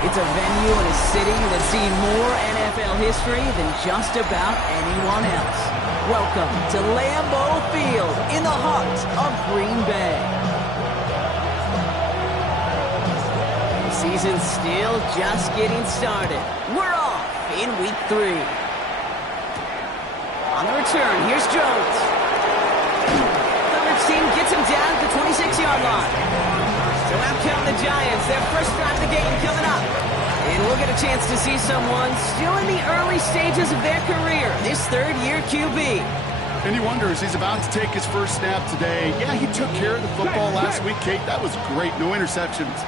It's a venue and a city that's seen more NFL history than just about anyone else. Welcome to Lambeau Field in the heart of Green Bay. The season's still just getting started. We're off in week 3. On the return, here's Jones. Coverage team gets him down at the 26-yard line. So out come the Giants, their first drive of the game coming up. And we'll get a chance to see someone still in the early stages of their career, this third-year QB. And he wonders, he's about to take his first snap today. Yeah, he took care of the football last week, Kate. That was great, no interceptions.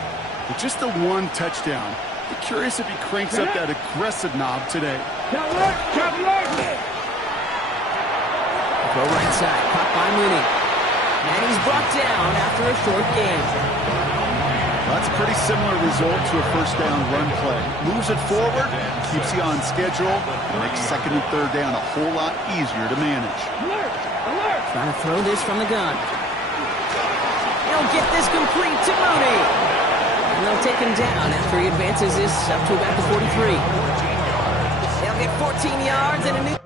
But just the one touchdown. I'm curious if he cranks up that aggressive knob today. Go right side, caught by Mooney. And he's brought down after a short game. That's a pretty similar result to a first down run play. Moves it forward, keeps you on schedule, and makes second and third down a whole lot easier to manage. Trying to throw this from the gun. He'll get this complete to Mooney. And they'll take him down after he advances this up to about the 43. They'll get 14 yards and a new...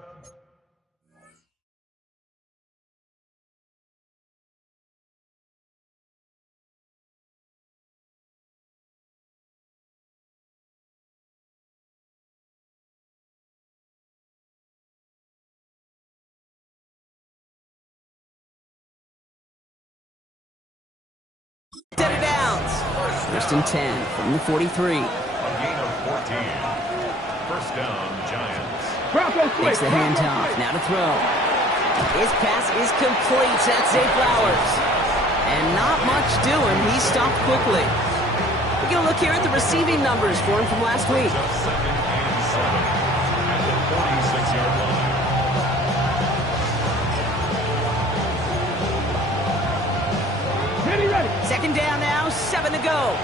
Set it downs. First and 10 from the 43. A gain of 14. First down, Giants. Takes the handoff. Now to throw. His pass is complete. That's Zay Flowers. And not much doing. He stopped quickly. We're going to look here at the receiving numbers for him from last week. Just second and 7 at the 46-yard line. Second down now, 7 to go.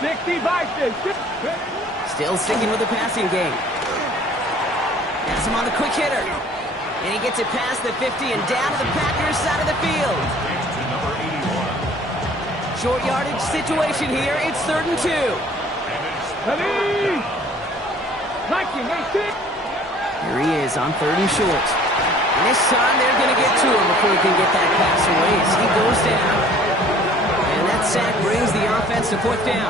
65. Still sticking with the passing game. Has him on the quick hitter. And he gets it past the 50 and down to the Packers side of the field. To number 81. Short yardage situation here. It's 3rd and 2. Here he is on 3rd and short. And this time they're going to get to him before he can get that pass away as he goes down. And that sack brings the offense to 4th down.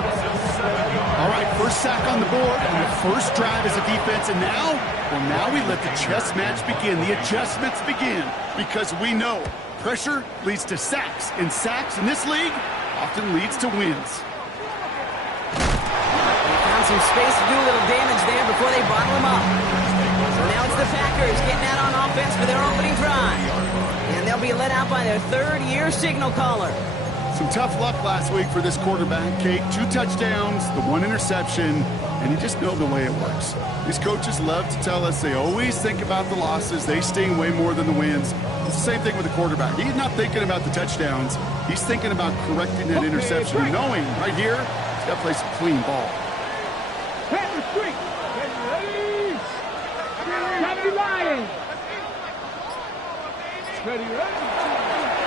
All right, first sack on the board on the first drive as a defense. And now, well, now we let the chess match begin. The adjustments begin because we know pressure leads to sacks. And sacks in this league often leads to wins. They found some space to do a little damage there before they bottle him up. So now it's the Packers getting out on offense for their opening drive. And they'll be let out by their 3rd-year signal caller. Some tough luck last week for this quarterback, Kate. 2 touchdowns, the 1 interception, and you just know the way it works. These coaches love to tell us they always think about the losses. They sting way more than the wins. It's the same thing with the quarterback. He's not thinking about the touchdowns. He's thinking about correcting that interception, knowing right here he's got to play some clean ball.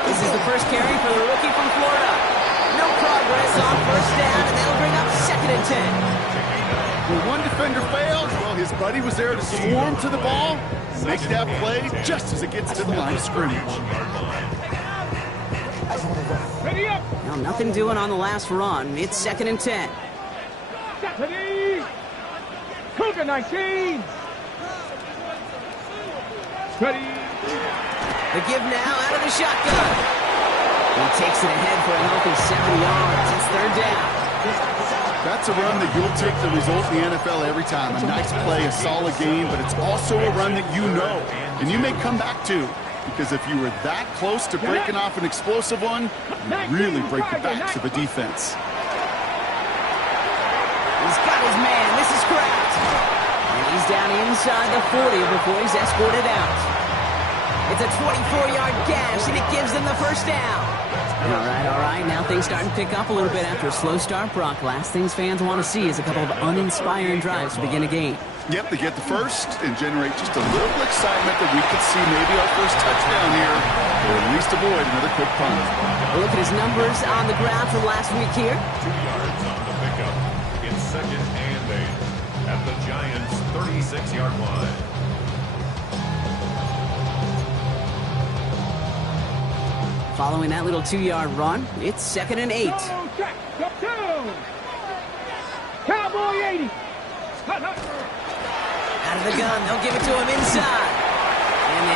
This is the first carry for the rookie from Florida. No progress on first down, and that'll bring up 2nd and 10. When one defender fails, well, his buddy was there to swarm to the ball, make that play just as it gets to the line of scrimmage. Now, nothing doing on the last run. It's 2nd and 10. Cougar 19. Ready. The give now out of the shotgun. He takes it ahead for a healthy 70 yards. It's 3rd down. That's a run that you'll take the result in the NFL every time. A nice play, a solid game, but it's also a run that you know and you may come back to. Because if you were that close to breaking off an explosive one, you really break the backs of a defense. He's got his man. This is Kraft. And he's down inside the 40 before he's escorted out. It's a 24-yard gash, and it gives them the first down. All right. Now things starting to pick up a little bit after a slow start, Brock. Last things fans want to see is a couple of uninspiring drives to begin a game. Yep, they get the first and generate just a little excitement that we could see maybe our first touchdown here, or at least avoid another quick punt. Look at his numbers on the ground from last week here. 2 yards on the pickup. It's 2nd and 8 at the Giants' 36-yard line. Following that little 2-yard run, it's 2nd and 8. Go, check. Go, two. Cowboy 80. Out of the gun, they'll give it to him inside. And they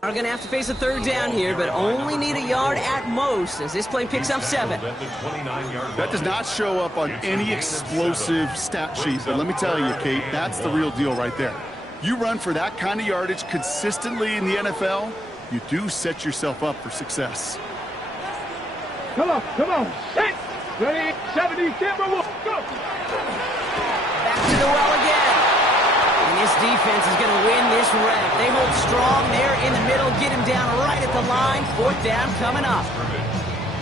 Are going to have to face a third down here, but only need a yard at most as this play picks up 7. That does not show up on any explosive stat sheet, but let me tell you, Kate, that's the real deal right there. You run for that kind of yardage consistently in the NFL, you do set yourself up for success. Come on. Set. Ready, 70, camera, go. Back to the well again. And this defense is going to win this rep. They hold strong there in the middle, get him down right at the line. 4th down coming up.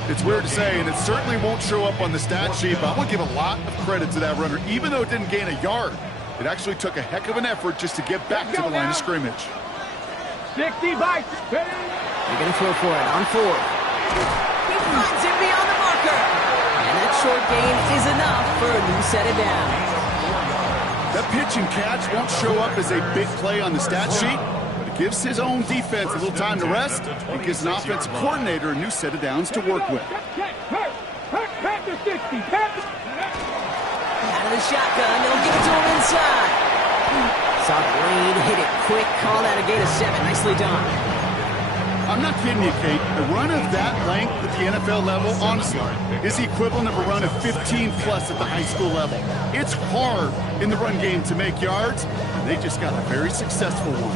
It's weird to say, and it certainly won't show up on the stat sheet, but I'm going to give a lot of credit to that runner. Even though it didn't gain a yard, it actually took a heck of an effort just to get back to the line of scrimmage. 60 by 10. They're going to throw for it on 4th. He finds him beyond the marker. And that short gain is enough for a new set of downs. That pitch and catch won't show up as a big play on the stat sheet, but it gives his own defense a little time to rest and gives an offensive coordinator a new set of downs to work with. Panther 60. Out of the shotgun, they'll give it to him inside. Saw Blade hit it quick, call that a gain of 7. Nicely done. I'm not kidding you, Kate. A run of that length at the NFL level, honestly, is the equivalent of a run of 15-plus at the high school level. It's hard in the run game to make yards, and they just got a very successful one.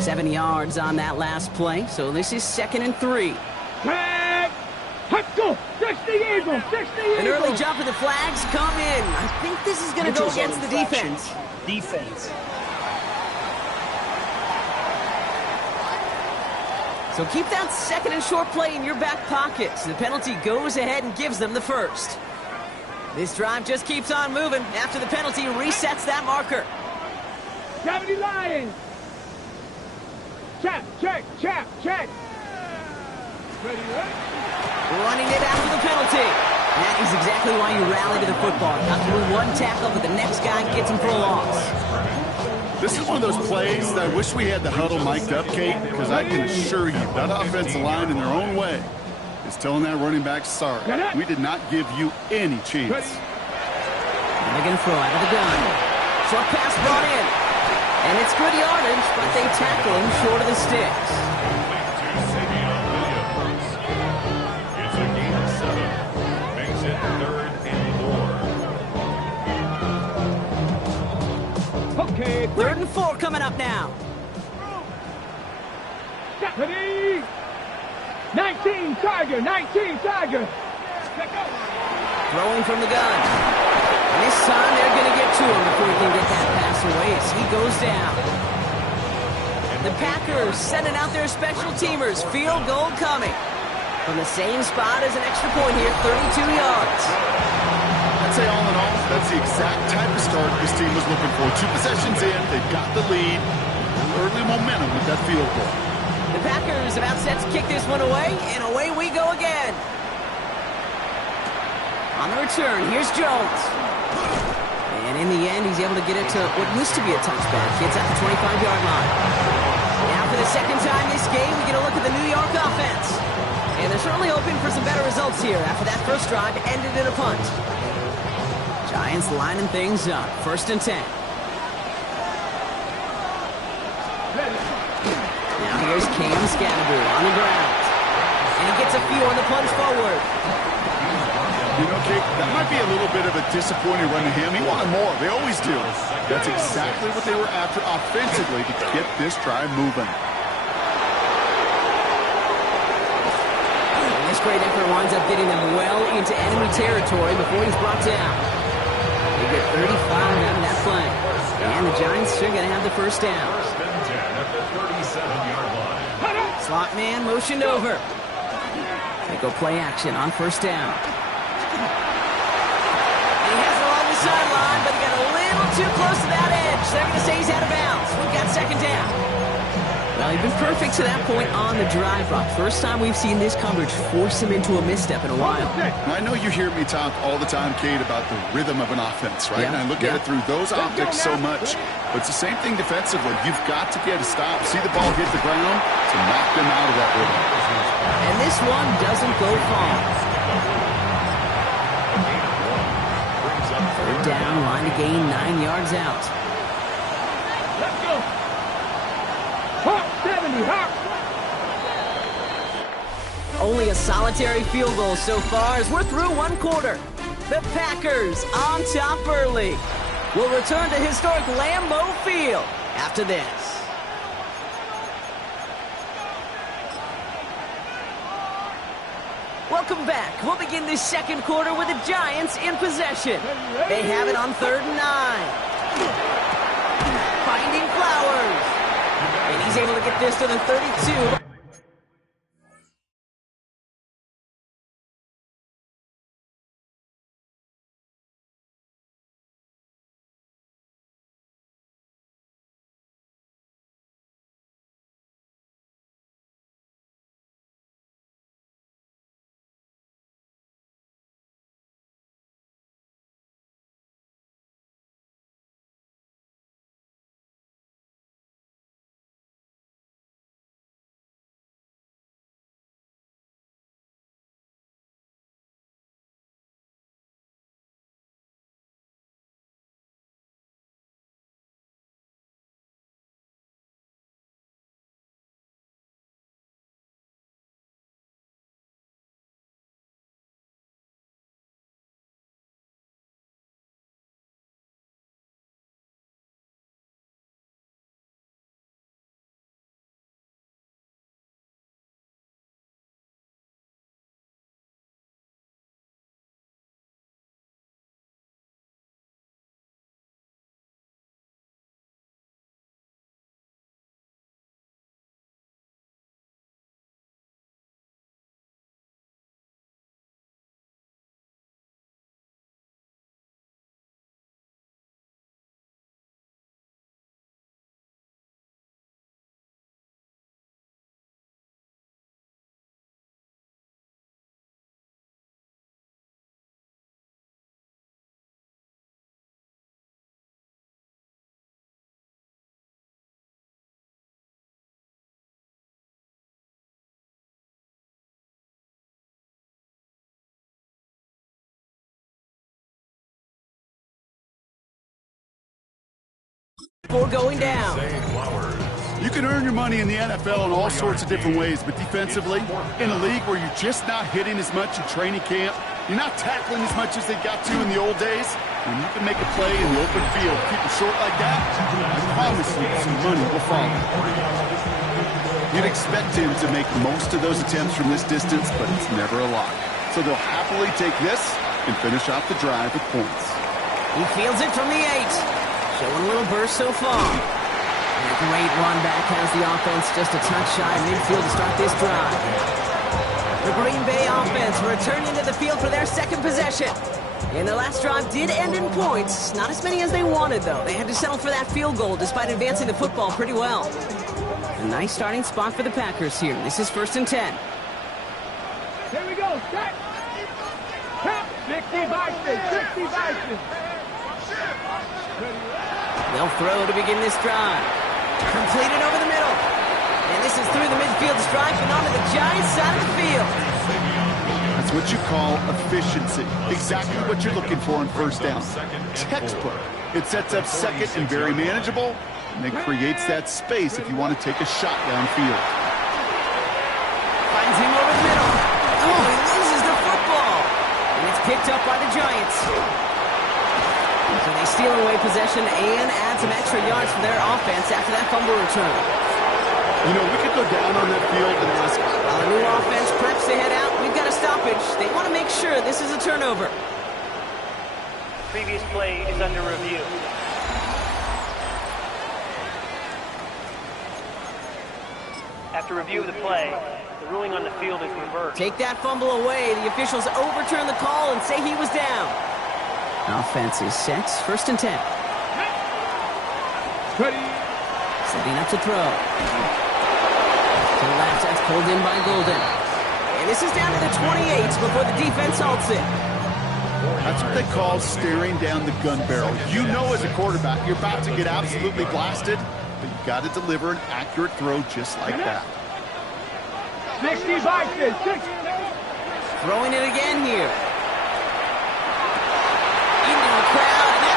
Seven yards on that last play, so this is 2nd and 3. Let's go. 60 Eagles. 60 Eagles. An early jump of the flags come in. I think this is going to go against the defense. So keep that 2nd and short play in your back pocket. So the penalty goes ahead and gives them the first. This drive just keeps on moving. After the penalty, resets that marker. 70 Lions. Check. Ready. Running it after the penalty. That is exactly why you rally to the football. Not to win one tackle, but the next guy gets him for a loss. This is one of those plays that I wish we had the huddle mic'd up, Kate, because I can assure you that offensive line in their own way is telling that running back, sorry, we did not give you any chance. And they're going to throw out of the gun. Short pass brought in. And it's good yardage, but they tackle him short of the sticks. It's a gain of 7. Makes it 3rd and 4. Okay. 3rd and 4 coming up now. Ready. 19 Tiger. Throwing from the gun. And this time they're going to get to him before he can get that pass away as he goes down. The Packers sending out their special teamers. Field goal coming. From the same spot as an extra point here, 32 yards. I'd say all in all, that's the exact type of start this team was looking for. 2 possessions in, they've got the lead. Early momentum with that field goal. The Packers about set to kick this one away, and away we go again. On the return, here's Jones. And in the end, he's able to get it to what used to be a touchback. Gets at the 25-yard line. Now for the second time this game, we get a look at the New York offense. And they're certainly hoping for some better results here after that first drive ended in a punt. Giants lining things up. 1st and 10. Now here's Cam Scannaboo on the ground. And he gets a few on the plunge forward. You know, Kate, that might be a little bit of a disappointing run to him. He wanted more. They always do. That's exactly what they were after offensively to get this drive moving. And this great effort winds up getting them well into enemy territory before he's brought down. They get 35 out of that play. And the Giants are going to have the first down. First and 10 at the 37-yard line. Slot man motioned over. They go play action on 1st down. And he has it along the sideline, but he got a little too close to that edge. They're going to say he's out of bounds. We've got 2nd down. Well, he's been perfect to that point on the drive, Brock. First time we've seen this coverage force him into a misstep in a while. I know you hear me talk all the time, Kate, about the rhythm of an offense, right? Yeah, And I look at it through those optics so much. But it's the same thing defensively. You've got to get a stop, see the ball hit the ground to knock them out of that rhythm. And this one doesn't go far. 3rd down, line to gain 9 yards out. Let's go. Hawk 70, Hawk. Only a solitary field goal so far as we're through one quarter. The Packers on top early. We'll return to historic Lambeau Field after this. Welcome back. We'll begin this second quarter with the Giants in possession. They have it on 3rd and 9. Finding Flowers. And he's able to get this to the 32. Before going down. You can earn your money in the NFL in all sorts of different ways, but defensively, in a league where you're just not hitting as much in training camp, you're not tackling as much as they got to in the old days, when you can make a play in the open field, keep it short like that, I promise you some money will follow. You'd expect him to make most of those attempts from this distance, but it's never a lot. So they'll happily take this and finish off the drive with points. He fields it from the 8. Showing a little burst so far. And a great run back has the offense just a touch shy of midfield to start this drive. The Green Bay offense returning to the field for their second possession. And their last drive did end in points. Not as many as they wanted, though. They had to settle for that field goal despite advancing the football pretty well. A nice starting spot for the Packers here. This is 1st and 10. Here we go. Set. Count. 60 Vikings. 60 Vikings. They'll throw to begin this drive. Completed over the middle. And this is through the midfield stripe and onto the Giants side of the field. That's what you call efficiency. Exactly what you're looking for in first down. Textbook. It sets up second and very manageable, and then creates that space if you want to take a shot downfield. Finds him over the middle. Oh, he loses the football. And it's picked up by the Giants. So they steal away possession and add some extra yards for their offense after that fumble return. You know, we could go down on that field and ask, while the new offense preps to head out, we've got a stoppage. They want to make sure this is a turnover. Previous play is under review. After review of the play, the ruling on the field is reversed. Take that fumble away. The officials overturn the call and say he was down. Offense is set. 1st and 10. Ready. Setting up to throw. To the left, that's pulled in by Golden. And this is down to the 28 before the defense halts it. That's what they call staring down the gun barrel. You know as a quarterback, you're about to get absolutely blasted, but you got to deliver an accurate throw just like that. 60 Vikings. 60. Throwing it again here. Into the crowd, and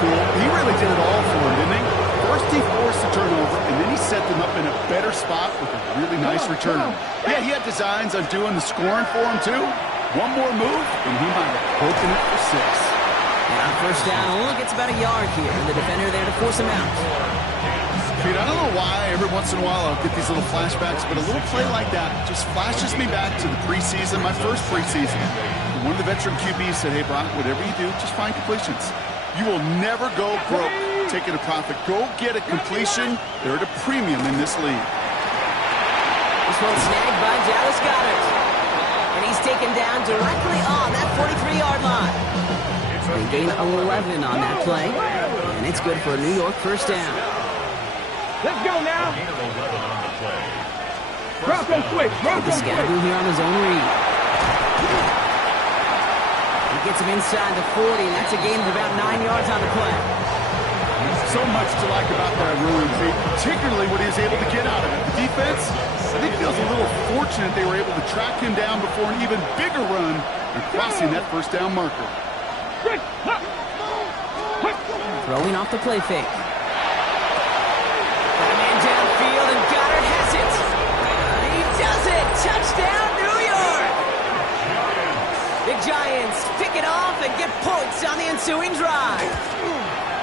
cool. He really did it all for him, didn't he? First he forced the turnover, and then he set them up in a better spot with a really nice return. Yeah, he had designs on doing the scoring for him, too. One more move, and he might have broken it for 6. And on first down, only gets about a yard here, and the defender there to force him out. Pete, I don't know why every once in a while I'll get these little flashbacks, but a little play like that just flashes me back to the preseason, my first preseason. And one of the veteran QBs said, hey, Brock, whatever you do, just find completions. You will never go broke taking a profit. Go get a completion. They're at a premium in this league. This one's snagged by Dallas Goedert. And he's taken down directly on that 43-yard line. They gain 11 on that play, and it's good for a New York first down. Let's go now. Gain of 11 on the play. Bronco switch. Bronco The switch. Scaboo here on his own read. He gets him inside the 40, and that's a gain of about 9 yards on the play. So much to like about that run, Pete, particularly what he was able to get out of it. The defense, I think, feels a little fortunate they were able to track him down before an even bigger run and crossing that first down marker. Throwing off the play fake. Got a man downfield, and Goddard has it. He does it! Touchdown, New York! The Giants pick it off and get points on the ensuing drive.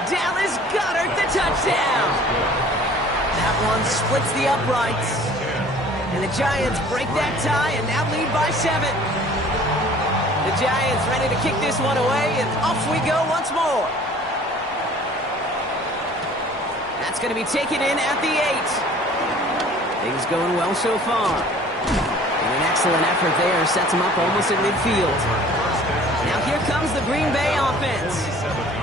Dallas Goedert, the touchdown. That one splits the uprights. And the Giants break that tie and now lead by 7. The Giants ready to kick this one away, and off we go once more. That's going to be taken in at the 8. Things going well so far. And an excellent effort there sets them up almost at midfield. Now here comes the Green Bay offense.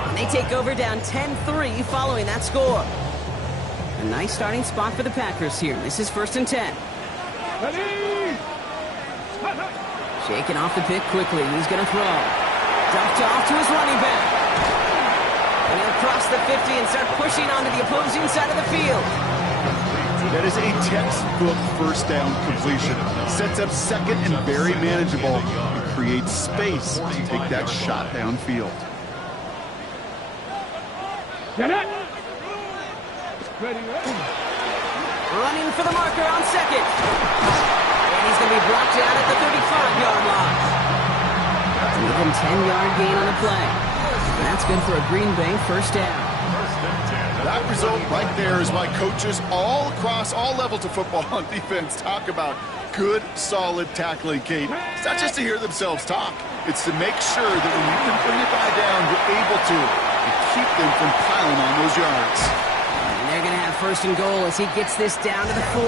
And they take over down 10-3 following that score. A nice starting spot for the Packers here. This is 1st and 10. Ready? Shaking off the pick quickly. He's going to throw. Dumped off to his running back. And he'll cross the 50 and start pushing onto the opposing side of the field. That is a textbook first down completion. Sets up second and very manageable and creates space to take that shot downfield. Get it. Ready. Running for the marker on second. And he's going to be brought down at the 35-yard line. An even 10-yard gain on the play. And that's good for a Green Bay first down. That result right there is why coaches all across all levels of football on defense talk about good, solid tackling, Kate. It's not just to hear themselves talk. It's to make sure that when you can bring a guy down, you're able to and keep them from piling on those yards. And they're going to have 1st and goal as he gets this down to the 4.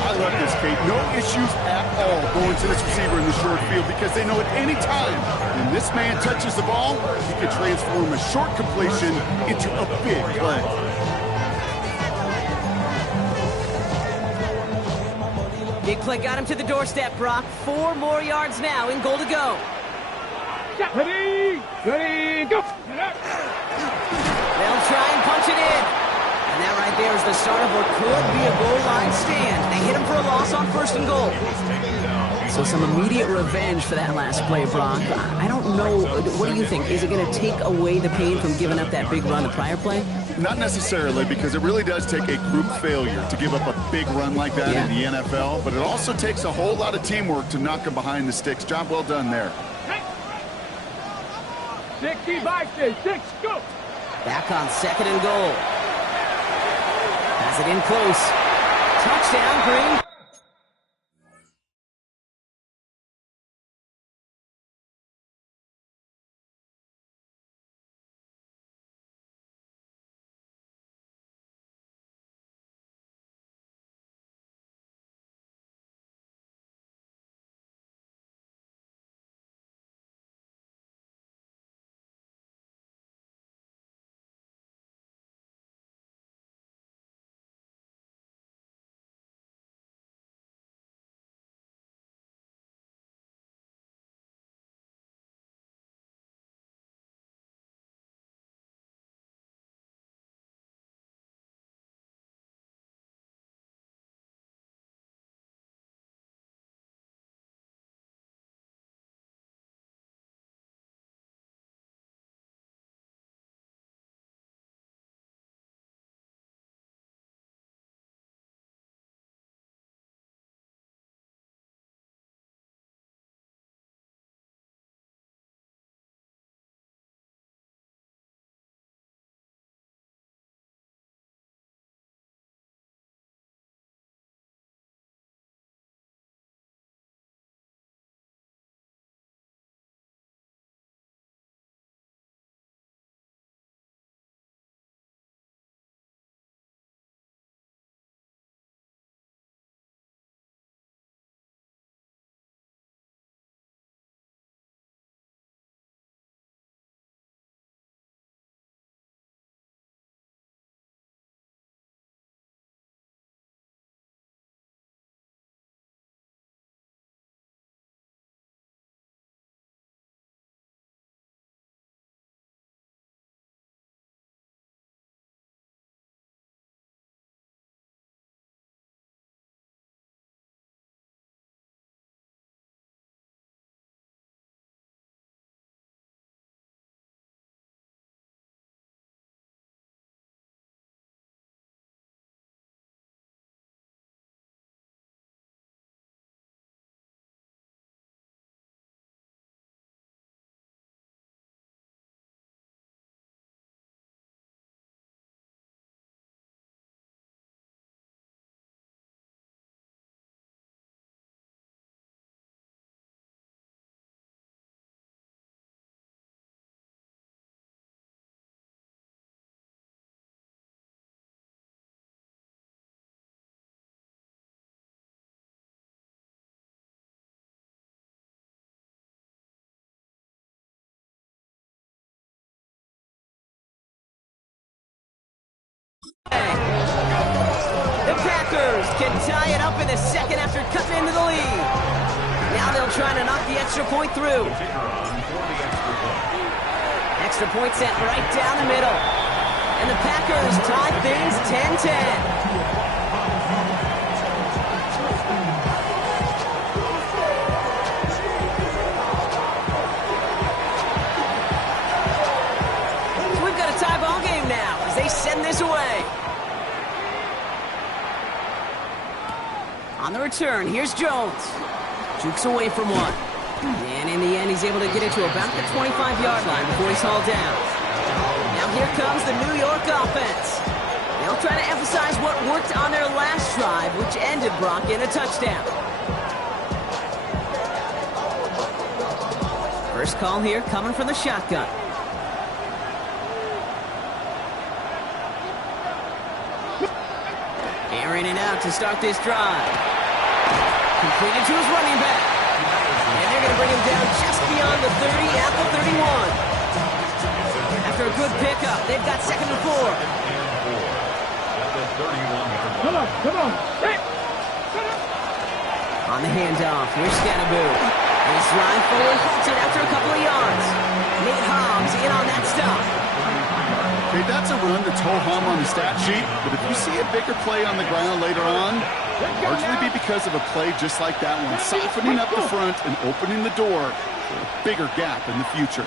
I love this, Kate. No issues at all going to this receiver in the short field because they know at any time when this man touches the ball, he can transform a short completion into a big play. Big play got him to the doorstep, Brock. 4 more yards now in goal to go. Ready. Ready. Go. They'll try and punch it in. And that right there is the start of what could be a goal line stand. They hit him for a loss on 1st and goal. So some immediate revenge for that last play, Brock. I don't know. What do you think? Is it going to take away the pain from giving up that big run the prior play? Not necessarily, because it really does take a group failure to give up a big run like that in the NFL, but it also takes a whole lot of teamwork to knock him behind the sticks. Job well done there. 65, 6, go. Back on 2nd and goal. Has it in close. Touchdown, Green. The Packers can tie it up in the second after cutting into the lead. Now they'll try to knock the extra point through. Extra point set right down the middle. And the Packers tie things 10-10. Send this away. On the return, here's Jones. Jukes away from one. And in the end, he's able to get it to about the 25-yard line before he's hauled down. Now here comes the New York offense. They'll try to emphasize what worked on their last drive, which ended Brock in a touchdown. First call here coming from the shotgun. Airing it out to start this drive. Completed to his running back. And they're going to bring him down just beyond the 30 at the 31. After a good pickup, they've got 2nd and 4. Come on. On the handoff, here's Scatterboo. And his drive forward halted after a couple of yards. Nate Hobbs in on that stop. Okay, that's a run that's ho-hum on the stat sheet, but if you see a bigger play on the ground later on, it'll largely be because of a play just like that one, softening up the front and opening the door for a bigger gap in the future.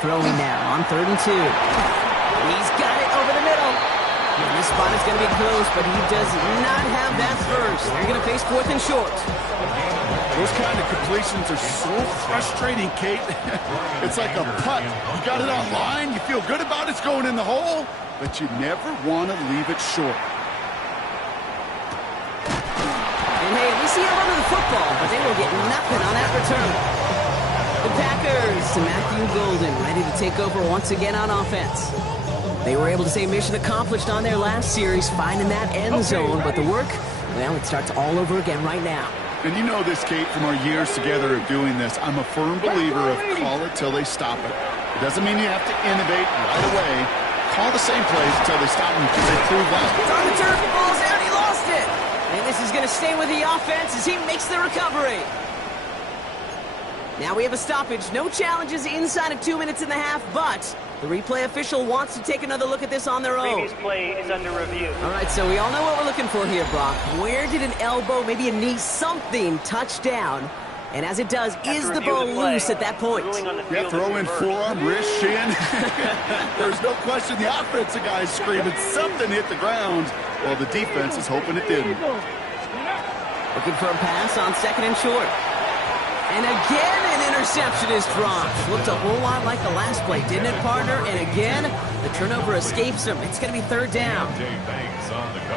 Throwing now on 3rd and 2. He's got it over the middle. And this spot is going to be close, but he does not have that first. They're going to face 4th and short. Those kind of completions are so frustrating, Kate. It's like a putt. You got it on line, you feel good about it's going in the hole, but you never want to leave it short. And hey, we see a lot of the football, but they will get nothing on that return. The Packers to Matthew Golden, ready to take over once again on offense. They were able to say mission accomplished on their last series, finding that end zone, but the work, well, it starts all over again right now. And you know this, Kate, from our years together of doing this. I'm a firm believer of call it till they stop it. It doesn't mean you have to innovate right away. Call the same plays until they stop them because they prove that. It's on the turf, the ball's out, he lost it. And this is going to stay with the offense as he makes the recovery. Now we have a stoppage. No challenges inside of 2 minutes and a half, but the replay official wants to take another look at this on their own. Previous play is under review. All right, so we all know what we're looking for here, Brock. Where did an elbow, maybe a knee, something touch down? And as it does, is the ball loose at that point? Yeah, throw in forearm, wrist, shin. There's no question the offensive guy's screaming something hit the ground while the defense is hoping it didn't. Looking for a pass on 2nd and short. And again, an interception is dropped. Looked a whole lot like the last play, didn't it, partner? And again, the turnover escapes him. It's going to be 3rd down.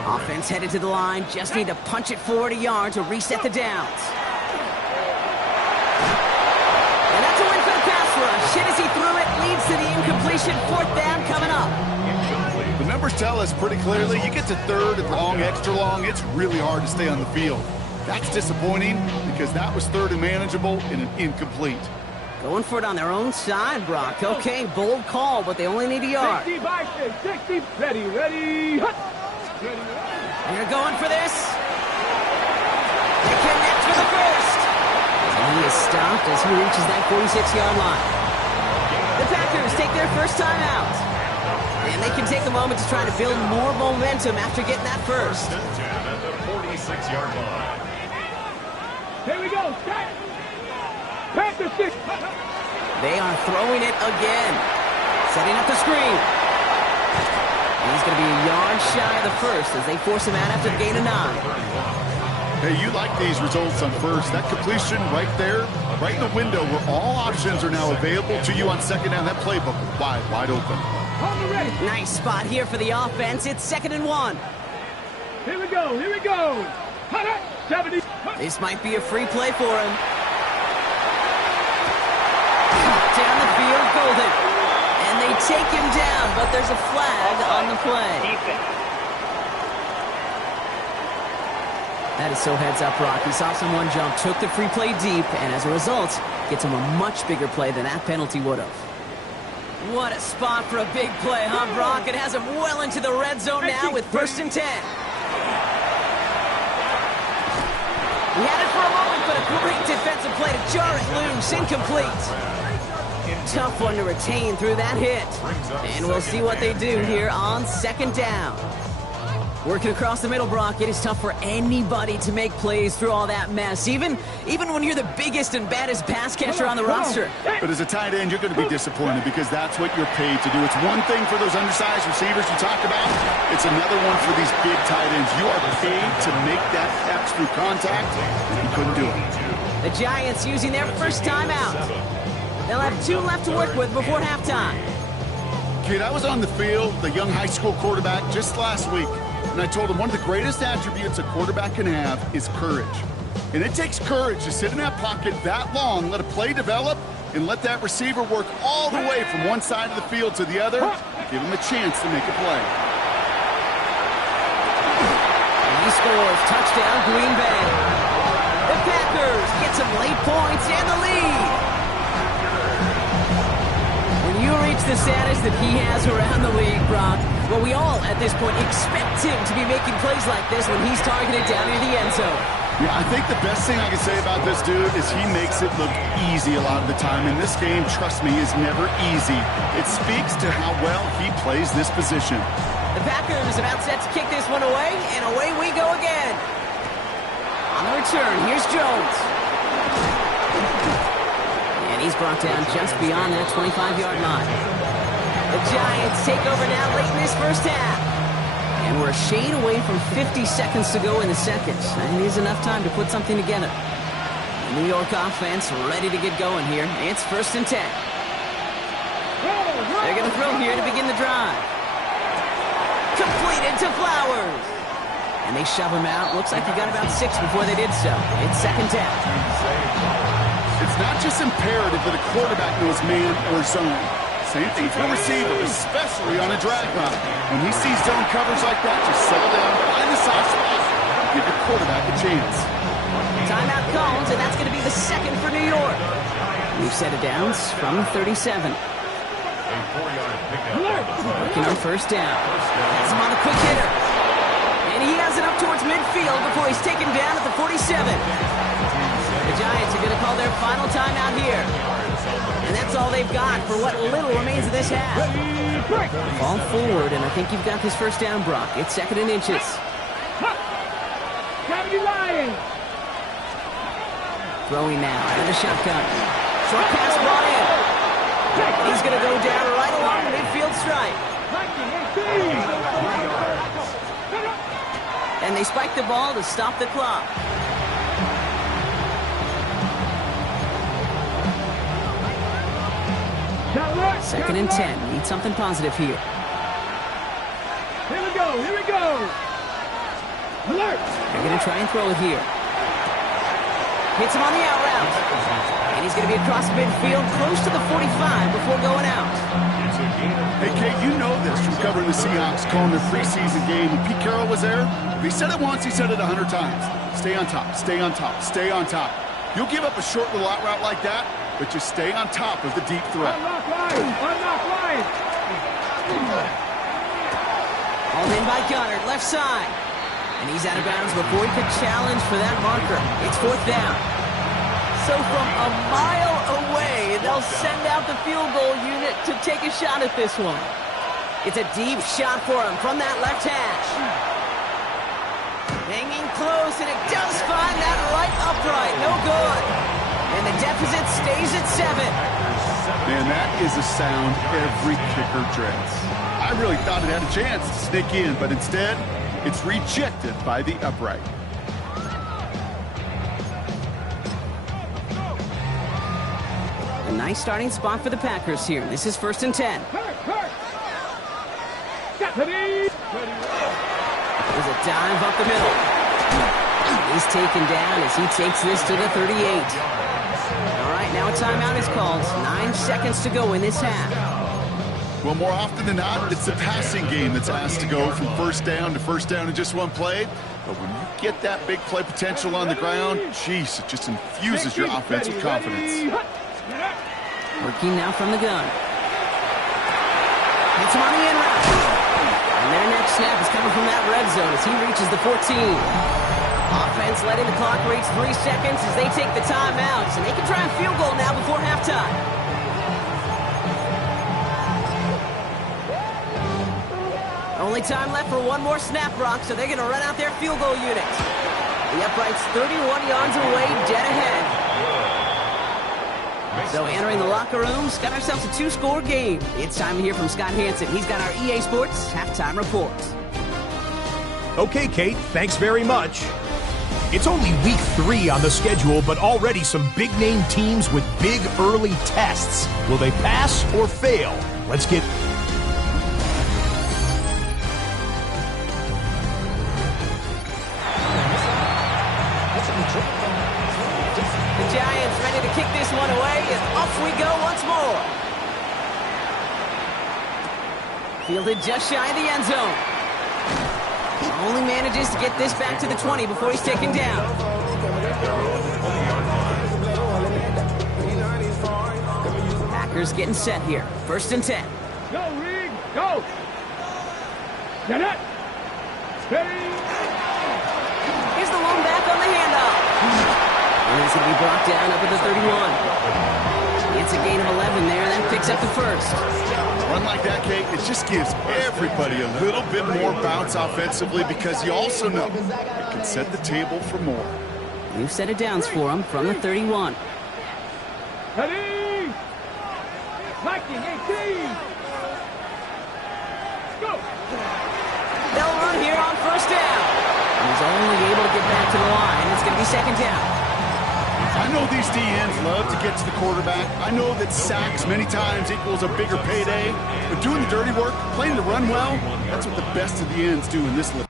Offense headed to the line. Just need to punch it forward a yard to reset the downs. And that's a win for the pass rush. Hit as he threw it, leads to the incompletion. 4th down coming up. The numbers tell us pretty clearly, you get to 3rd and long, extra long, it's really hard to stay on the field. That's disappointing because that was 3rd and manageable and an incomplete. Going for it on their own side, Brock. Okay, bold call, but they only need a yard. 60 by 60. Ready. Hut. Ready. They're going for this. They connect for the first. And he is stopped as he reaches that 46-yard line. The Packers take their first time out. And they can take a moment to try to build more momentum after getting that first. At the 46-yard line. Here we go. Panther 6. They are throwing it again. Setting up the screen. And he's going to be a yard shy of the first as they force him out after the gain of 9. Hey, you like these results on first. That completion right there, right in the window where all options are now available to you on 2nd down. That playbook wide open. Nice spot here for the offense. It's 2nd and 1. Here we go. 70. This might be a free play for him. Down the field, Golden. And they take him down, but there's a flag on the play. Defense. That is so heads up, Brock. He saw someone jump, took the free play deep, and as a result, gets him a much bigger play than that penalty would have. What a spot for a big play, huh, Brock? It has him well into the red zone now with 1st and 10. He had it for a moment, but a great defensive play to jar it loose. Incomplete. Tough one to retain through that hit. And we'll see what they do here on 2nd down. Working across the middle, Brock, it is tough for anybody to make plays through all that mess, even when you're the biggest and baddest pass catcher on the roster. But as a tight end, you're going to be disappointed because that's what you're paid to do. It's one thing for those undersized receivers you talk about. It's another one for these big tight ends. You are paid to make that catch through contact, and you couldn't do it. The Giants using their first timeout. They'll have 2 left to work with before halftime. Kid, I was on the field, the young high school quarterback, just last week. And I told him one of the greatest attributes a quarterback can have is courage. And it takes courage to sit in that pocket that long, let a play develop, and let that receiver work all the way from one side of the field to the other, and give him a chance to make a play. And he scores. Touchdown, Green Bay. The Packers get some late points and the lead. When you reach the status that he has around the league, Brock, well, we all, at this point, expect him to be making plays like this when he's targeted down near the end zone. Yeah, I think the best thing I can say about this dude is he makes it look easy a lot of the time. And this game, trust me, is never easy. It speaks to how well he plays this position. The Packers about set to kick this one away, and away we go again. On the return, here's Jones. And he's brought down just beyond that 25-yard line. The Giants take over now late in this first half. And we're a shade away from 50 seconds to go in the second. And it is enough time to put something together. The New York offense ready to get going here. It's 1st and 10. They're going to throw here to begin the drive. Completed to Flowers. And they shove him out. Looks like he got about 6 before they did so. It's 2nd down. It's not just imperative that a quarterback knows man or zone. Same thing for a receiver, especially on a drag route. When he sees zone coverage like that, just settle down, find the soft spot, and give your quarterback a chance. Timeout cones, and that's going to be the 2nd for New York. We've set it down from 37. Working on 1st down. Has him on the quick hitter. And he has it up towards midfield before he's taken down at the 47. The Giants are going to call their final timeout here. And that's all they've got for what little remains of this half. Ball forward, and I think you've got this 1st down, Brock. It's 2nd and inches. Throwing now out of the shotgun. Short pass, Ryan. He's going to go down right along the midfield stripe. And they spike the ball to stop the clock. Second and 10. Need something positive here. Here we go. Here we go. Alert. They're going to try and throw it here. Hits him on the out route. And he's going to be across the midfield close to the 45 before going out. Hey, Kate, you know this from covering the Seahawks, calling their preseason game. When Pete Carroll was there, if he said it once, he said it 100 times. Stay on top, stay on top, stay on top. You'll give up a short little out route like that, but just stay on top of the deep threat. Unlock line. Unlock line. Hauled in by Goddard, left side. And he's out of bounds before he could challenge for that marker. It's 4th down. So from a mile away, they'll send out the field goal unit to take a shot at this one. It's a deep shot for him from that left hash. Hanging close, and it does find that right upright. No good. And the deficit stays at 7. Man, that is a sound every kicker dreads. I really thought it had a chance to sneak in, but instead, it's rejected by the upright. A nice starting spot for the Packers here. This is 1st and 10. There's a dive up the middle. He's taken down as he takes this to the 38. All right, now a timeout is called. 9 seconds to go in this half. Well, more often than not, it's the passing game that's asked to go from 1st down to 1st down in just one play. But when you get that big play potential on the ground, geez, it just infuses your offense with confidence. Working now from the gun. Hits him on the in route. And their next snap is coming from that red zone as he reaches the 14. Offense letting the clock reach 3 seconds as they take the timeouts. And they can try a field goal now before halftime. Only time left for one more snap, Brock, so they're going to run out their field goal unit. The upright's 31 yards away, dead ahead. So entering the locker rooms, got ourselves a 2-score game. It's time to hear from Scott Hansen. He's got our EA Sports halftime report. Okay, Kate, thanks very much. It's only week 3 on the schedule, but already some big-name teams with big early tests. Will they pass or fail? Let's get... The Giants ready to kick this one away as off we go once more. Fielded just shy of the end zone. Only manages to get this back to the 20 before he's taken down. Packers getting set here. 1st and 10. Go, Reed, go! Get it! Steady! Here's the one back on the handoff. And it's going to be brought down up at the 31. It's a gain of 11 there. That picks up the 1st. A run like that, Kate, it just gives everybody a little bit more bounce offensively because you also know it can set the table for more. New set of downs for him from the 31. Ready! Liking 18! Go! They'll run here on 1st down. And he's only able to get back to the line. It's going to be 2nd down. I know these DNs love to get to the quarterback. I know that sacks many times equals a bigger payday. But doing the dirty work, playing the run well, that's what the best of the ends do in this league.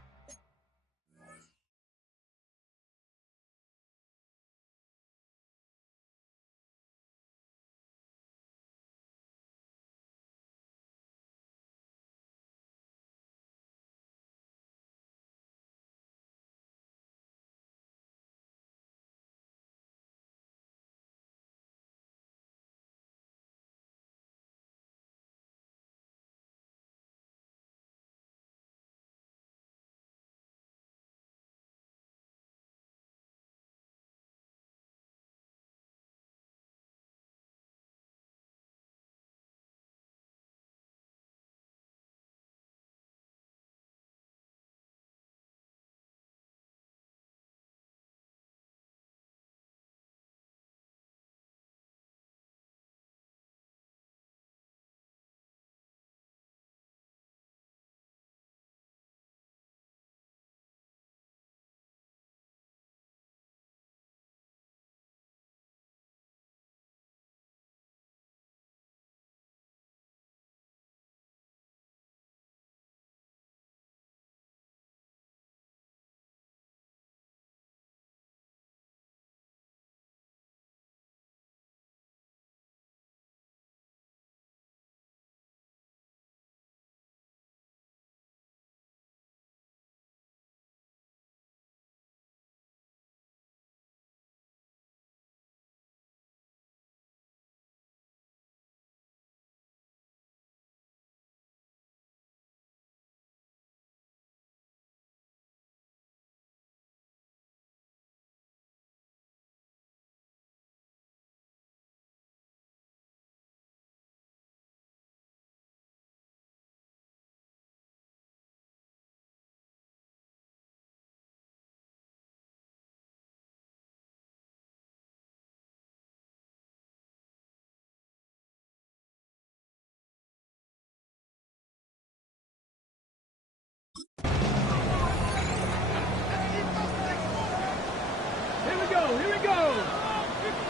Here we go!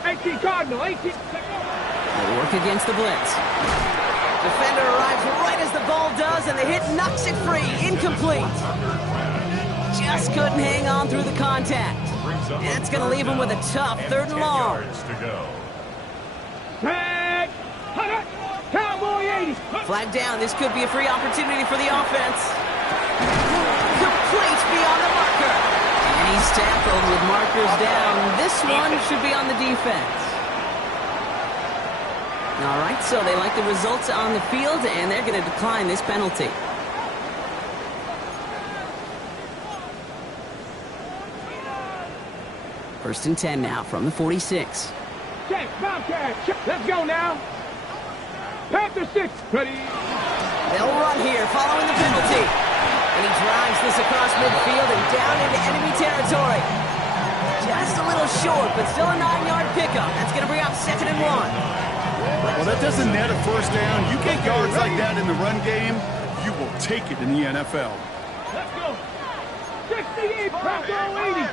18 Cardinal, 18. They work against the blitz. Defender arrives right as the ball does, and the hit knocks it free. Incomplete. Just couldn't hang on through the contact. That's going to leave him with a tough 3rd and long. Tag! Cowboy 80! Flag down. This could be a free opportunity for the offense. Complete beyond the marker. And he's tackled with markers down. This one should be on the defense. All right, so they like the results on the field, and they're going to decline this penalty. First and 10 now from the 46. Check, Bobcat. Check. Let's go now. Panther 6. Ready. They'll run here following the penalty. And he drives this across midfield and down into enemy territory. Just a little short, but still a 9-yard pickup. That's going to bring up 2nd and 1. Well, that doesn't net a first down. You get yards like that in the run game, you will take it in the NFL. Let's go. 68, Panther 80.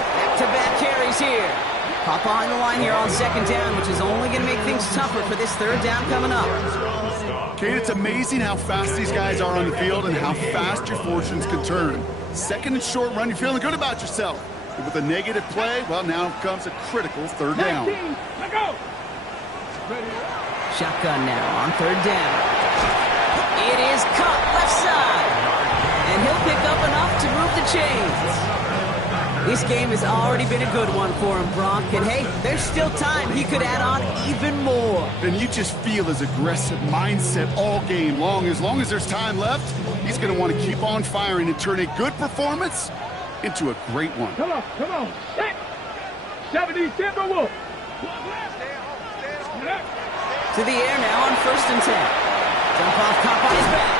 Back-to-back carries here. Pop on the line here on 2nd down, which is only going to make things tougher for this 3rd down coming up. Kate, it's amazing how fast these guys are on the field and how fast your fortunes can turn. 2nd and short run, you're feeling good about yourself. But with a negative play, well, now comes a critical 3rd down. 19. Let's go. Shotgun now on 3rd down. It is cut left side. And he'll pick up enough to move the chains. This game has already been a good one for him, Brock. And hey, there's still time he could add on even more. And you just feel his aggressive mindset all game long. As long as there's time left, he's going to want to keep on firing and turn a good performance into a great one. Come on, come on. Set. 70 Timberwolves. To the air now on 1st and 10. Jump off, caught by his back.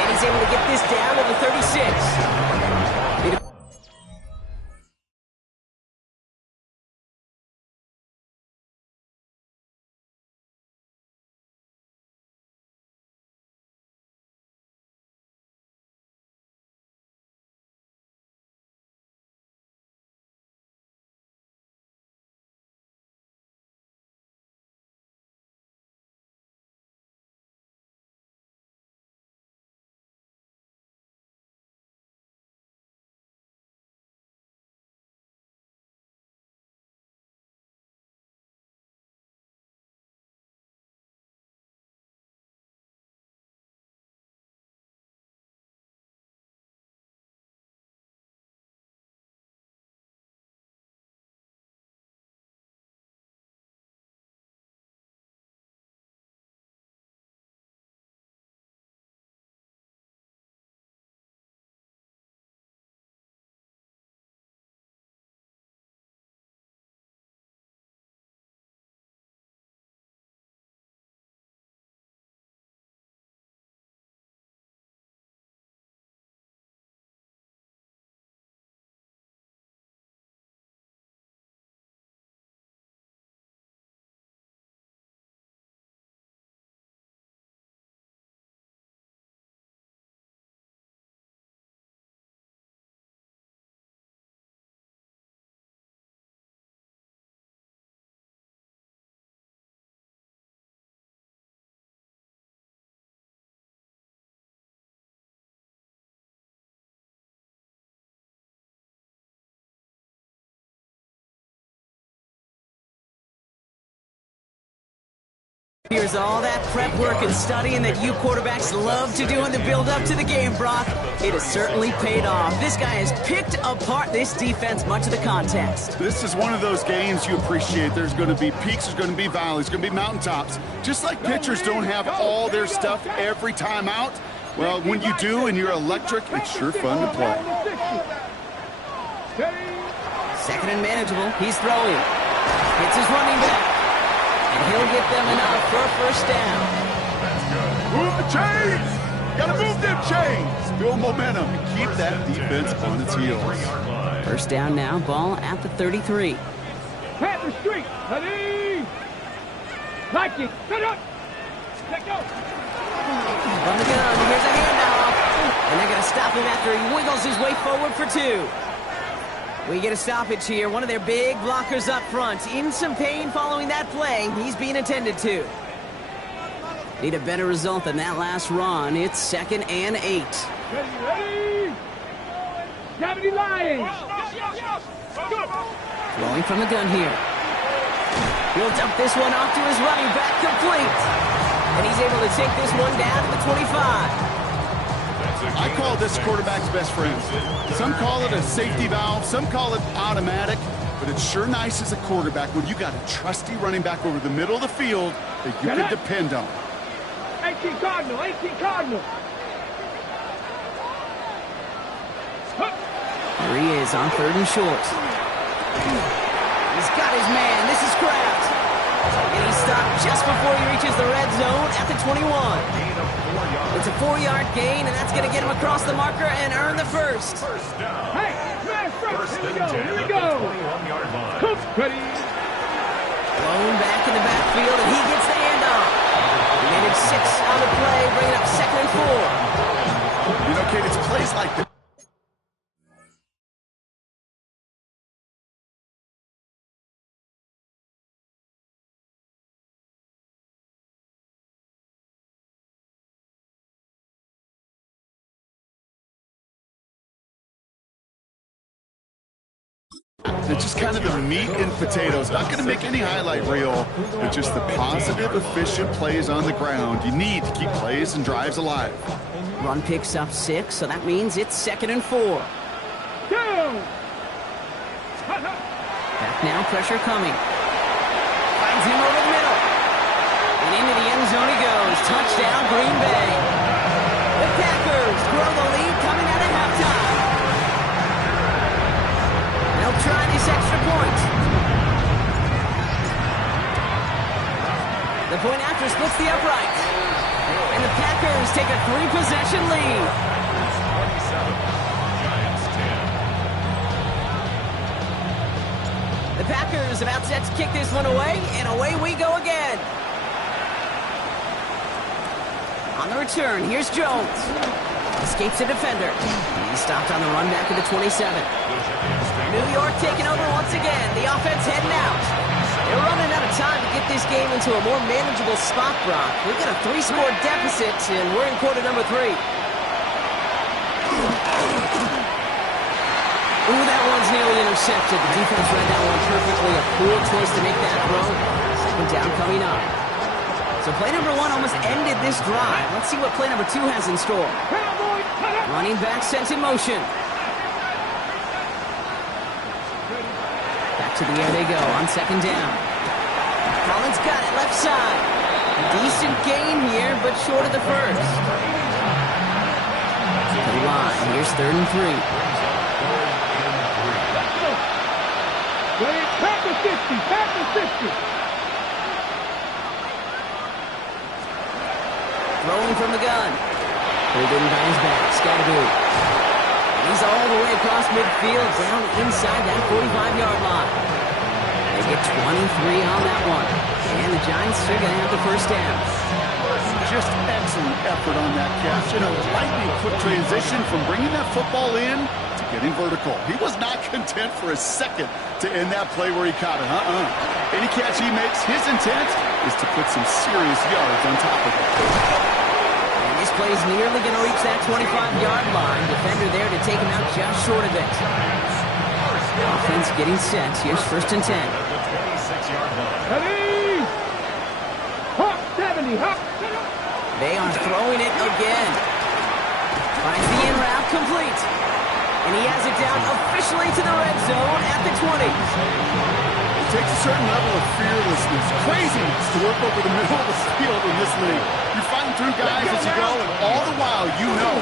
And he's able to get this down to the 36. Here's all that prep work and studying that you quarterbacks love to do in the build-up to the game, Brock. It has certainly paid off. This guy has picked apart this defense much of the contest. This is one of those games you appreciate. There's going to be peaks, there's going to be valleys, there's going to be mountaintops. Just like pitchers don't have all their stuff every time out, well, when you do and you're electric, it's sure fun to play. 2nd and manageable. He's throwing. It's his running back. And he'll get them enough for a 1st down. Move the chains! Gotta move them chains! Build momentum and keep that defense on its heels. 1st down now, ball at the 33. Panther Street. Ready. Viking. Set up. Let go. From the gun, here's a handoff. And they're going to stop him after he wiggles his way forward for 2. We get a stoppage here. One of their big blockers up front. In some pain following that play. He's being attended to. Need a better result than that last run. It's 2nd and 8. Ready. 70 Lions. Throwing from the gun here. He'll dump this one off to his running back, complete. And he's able to take this one down to the 25. I call this quarterback's best friend. Some call it a safety valve, some call it automatic. but it's sure nice as a quarterback when you got a trusty running back over the middle of the field that you can depend on. 18 Cardinal, 18 Cardinal. Here he is on 3rd and short. He's got his man. This is Kraft. And he's stopped just before he reaches the red zone at the 21. It's a 4-yard gain, and that's going to get him across the marker and earn the first. Hey, man, first. Here we go. Coach, ready. Blown back in the backfield, and he gets the handoff. He managed 6 on the play, bringing up 2nd and 4. You know, Kate, it's plays like this. It's just kind of the meat and potatoes. Not going to make any highlight reel, but just the positive, efficient plays on the ground. You need to keep plays and drives alive. Run picks up 6, so that means it's 2nd and 4. Go. Back now, pressure coming. Finds him over the middle. And into the end zone he goes. Touchdown, Green Bay. The Packers grow the lead coming out of halftime. They'll try this extra point. The point after splits the upright. And the Packers take a 3-possession lead. 27, Giants 10. The Packers about set to kick this one away, and away we go again. On the return, here's Jones. Escapes the defender. He's stopped on the run back of the 27. New York taking over once again. The offense heading out. They're running out of time to get this game into a more manageable spot, Brock. We've got a 3-score deficit, and we're in quarter number 3. Ooh, that one's nearly intercepted. The defense read that one perfectly. A poor choice to make that throw. 2nd down coming up. So play number 1 almost ended this drive. Let's see what play number 2 has in store. Running back sent in motion. Back to the air they go on 2nd down. Collins got it left side. A decent gain here, but short of the first. To the line. Here's 3rd and 3. Pack the 50. Throwing from the gun. Pulled in by his back. Scatterboo. He's all the way across midfield, down inside that 45-yard line. They get 23 on that one. And the Giants are going to have the first down. Just excellent effort on that catch. You know, lightning quick transition from bringing that football in to getting vertical. He was not content for a second to end that play where he caught it. Any catch he makes, his intent is to put some serious yards on top of it. And this play is nearly going to reach that 25-yard line. Defender there to take him out just short of it. Offense getting set. Here's 1st and 10. Ready. Hop 70. Hop. They are throwing it again. Finds the in route complete. And he has it down officially to the red zone at the 20. It takes a certain level of fearlessness, craziness to work over the middle of the field in this league. You're fighting through guys as you go, and all the while you know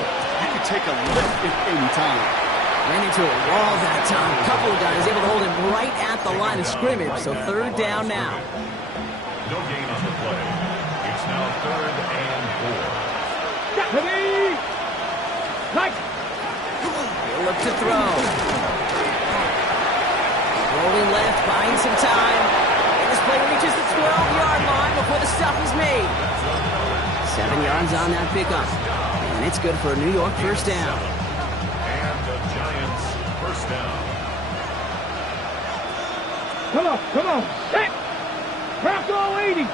you can take a lift at any time. Ran into a wall that time. A couple of guys able to hold him right at the line of scrimmage. So 3rd down now. No gain on the play. It's now 3rd and 4. Ready. Like. He'll look to throw. Rolling left, buying some time. And this play reaches the 12-yard line before the stop is made. 7 yards on that pickup. And it's good for a New York first down. And the Giants first down. Come on. Set. Bronco 80.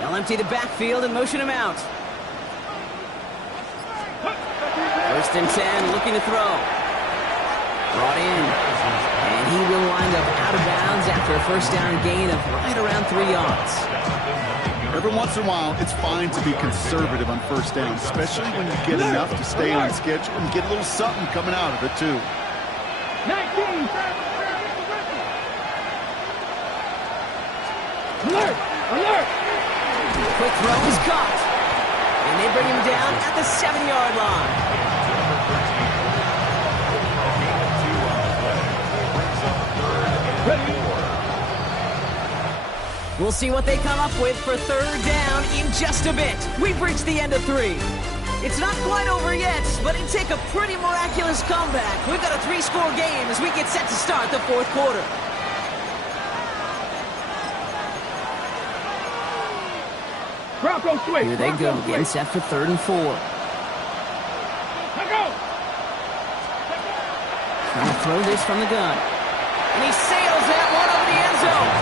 They'll empty the backfield and motion him out. 1st and 10, looking to throw. Brought in. And he will wind up out of bounds after a first down gain of right around 3 yards. Every once in a while, it's fine to be conservative on first down, especially when you get enough to stay on schedule and get a little something coming out of it, too. 19. Alert! Alert! Quick throw is caught. And they bring him down at the 7-yard line. Number 13. A gain of 2 on the play. Brings up 3rd and 4. We'll see what they come up with for 3rd down in just a bit. We've reached the end of 3. It's not quite over yet, but it'd take a pretty miraculous comeback. We've got a 3-score game as we get set to start the 4th quarter. Bronco switch. Here they go, getting set for 3rd and 4. Let go. Trying to throw this from the gun. And he sails that one over the end zone.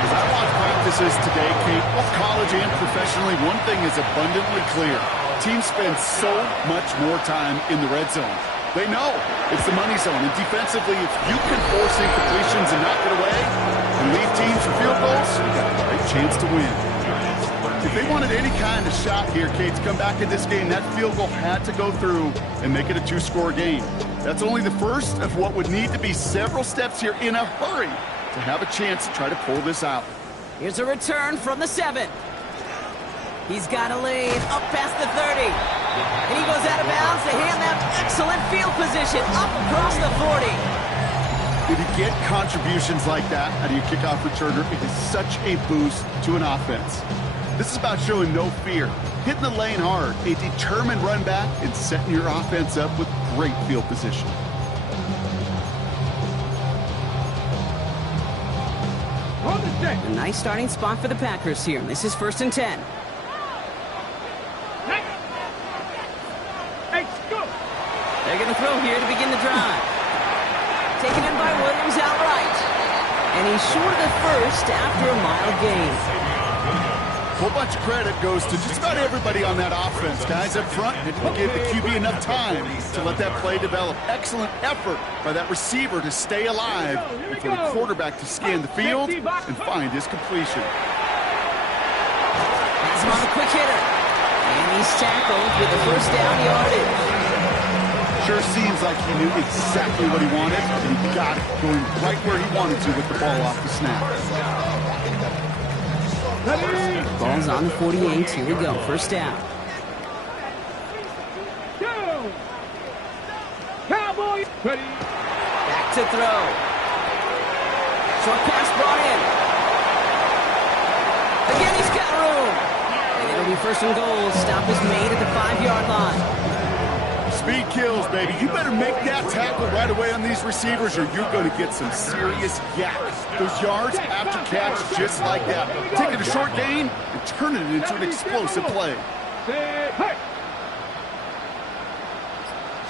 As I watch practices today, Kate, both college and professionally, one thing is abundantly clear. Teams spend so much more time in the red zone. They know it's the money zone. And defensively, if you can force incompletions and knock it away and leave teams for field goals, you got a great chance to win. If they wanted any kind of shot here, Kate, to come back in this game, that field goal had to go through and make it a 2-score game. That's only the first of what would need to be several steps here in a hurry to have a chance to try to pull this out. Here's a return from the 7. He's got a lane up past the 30. And he goes out of bounds to hand them excellent field position up across the 40. If you get contributions like that out of your kickoff returner, it is such a boost to an offense. This is about showing no fear, hitting the lane hard, a determined run back, and setting your offense up with great field position. Hold the stick. A nice starting spot for the Packers here. This is 1st and 10. Hey, go. They're going to throw here to begin the drive. Taken in by Williams outright. And he's short of the first after a mild gain. A whole bunch of credit goes to just about everybody on that offense. Guys up front didn't give the QB enough time to let that play develop. Excellent effort by that receiver to stay alive and for the quarterback to scan the field and find his completion. Has him on a quick hitter. And he's tackled with the 1st down yardage. Sure seems like he knew exactly what he wanted, and he got it, going right where he wanted to with the ball off the snap. Ball's on the 48. Here we go. 1st down. Go. Cowboy. Ready. Back to throw. Short pass brought in. Again, he's got room. And it'll be 1st and goal. Stop is made at the 5-yard line. Speed kills, baby. You better make that tackle right away on these receivers or you're going to get some serious yak. Those yards after catch just like that. Taking a short gain and turning it into an explosive play. Hey.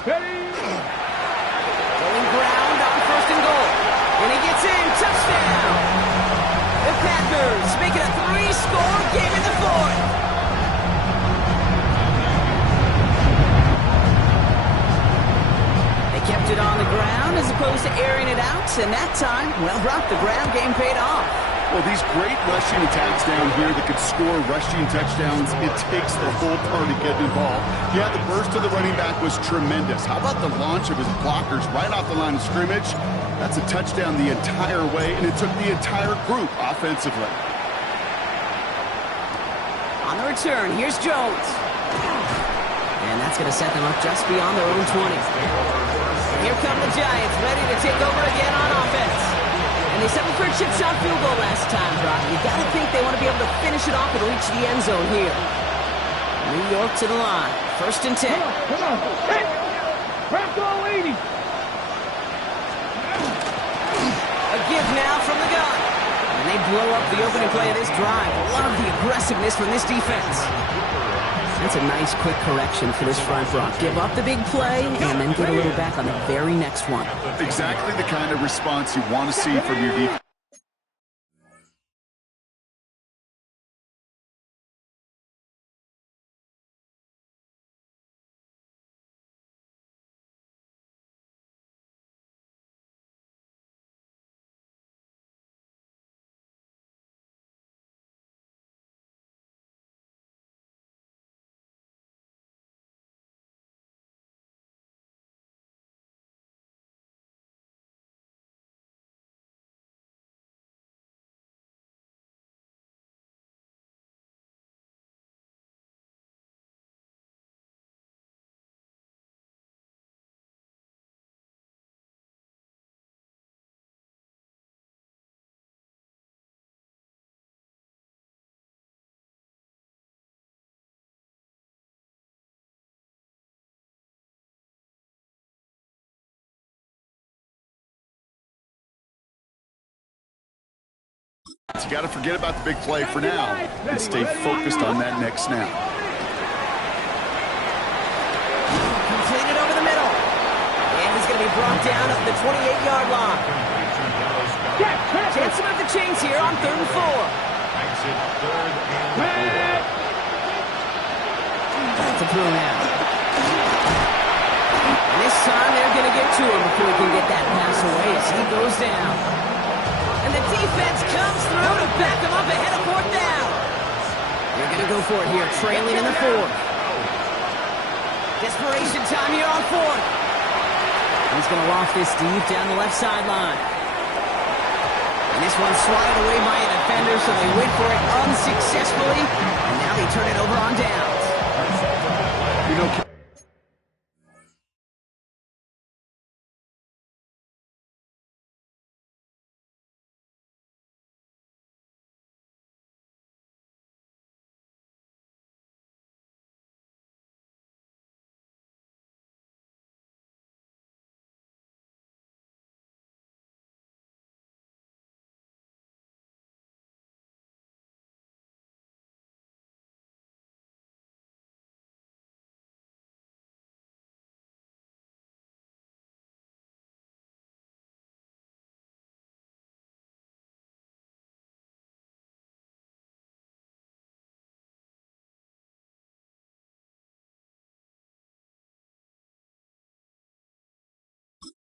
Ready. Going ground on 1st and goal. And he gets in. Touchdown. The Packers make it a 3-score game in the 4th. Kept it on the ground as opposed to airing it out, and that time, well, Brock, the ground game paid off. Well, these great rushing attacks down here that could score rushing touchdowns, it takes the whole party getting involved. Yeah, the burst of the running back was tremendous. How about the launch of his blockers right off the line of scrimmage? That's a touchdown the entire way, and it took the entire group offensively. On the return, here's Jones. And that's going to set them up just beyond their own 20. Here come the Giants, ready to take over again on offense. And they settled for a chip shot field goal last time, Brock. You got to think they want to be able to finish it off and reach the end zone here. New York to the line, 1st and 10. Come on. Hey. Bronco 80. A give now from the gun. And they blow up the opening play of this drive. Love the aggressiveness from this defense. That's a nice quick correction for this front row. Give up the big play and then get a little back on the very next one. Exactly the kind of response you want to see from your defense. You got to forget about the big play for now and stay focused on that next snap. Completed over the middle. And he's going to be brought down at the 28-yard line. Chance to move the chains here on 3rd and 4. That's a throw now. And this time they're going to get to him before he can get that pass away as he goes down. And the defense comes through to back him up ahead of 4th down. They're going to go for it here, trailing in the 4th. Desperation time here on 4th. He's going to loft this deep down the left sideline. And this one's swatted away by a defender, so they wait for it unsuccessfully. And now they turn it over on downs. You know,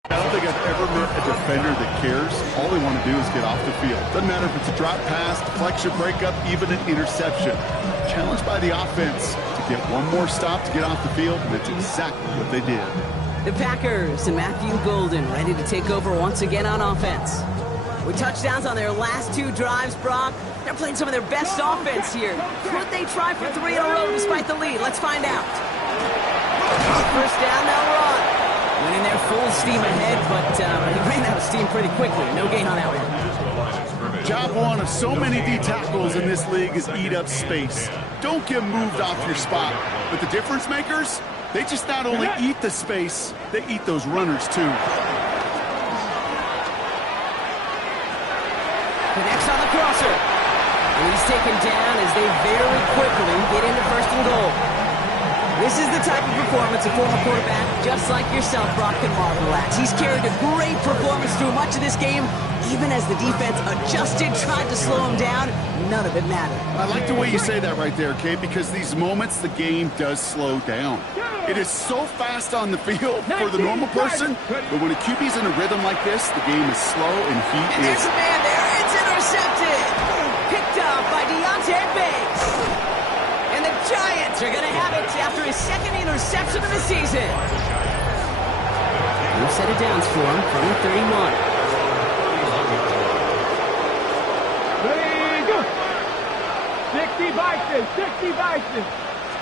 I don't think I've ever met a defender that cares. All they want to do is get off the field. Doesn't matter if it's a drop pass, deflection, breakup, even an interception. Challenged by the offense to get one more stop to get off the field, and that's exactly what they did. The Packers and Matthew Golden ready to take over once again on offense. With touchdowns on their last 2 drives, Brock, they're playing some of their best offense here. Could they try for 3 in a row despite the lead? Let's find out. First down, they'll run. Went in there full steam ahead, but he ran out of steam pretty quickly. No gain on that one. Job one of so many D tackles in this league is eat up space. Don't get moved off your spot. But the difference makers, they just not only eat the space, they eat those runners too. Connects on the crosser. And he's taken down as they very quickly get into 1st and goal. This is the type of performance a former quarterback, just like yourself, Brock, can marvel at. He's carried a great performance through much of this game. Even as the defense adjusted, tried to slow him down, none of it mattered. I like the way you say that right there, Kate, because these moments the game does slow down. It is so fast on the field for the normal person, but when a QB's in a rhythm like this, the game is slow and he And is... there's a man there. It's intercepted. Picked up by Deontay Banks. And the Giants are going to have it after his 2nd interception of the season. New set of downs for him from the 31. Ready, go. 60 Vikings, 60 Vikings.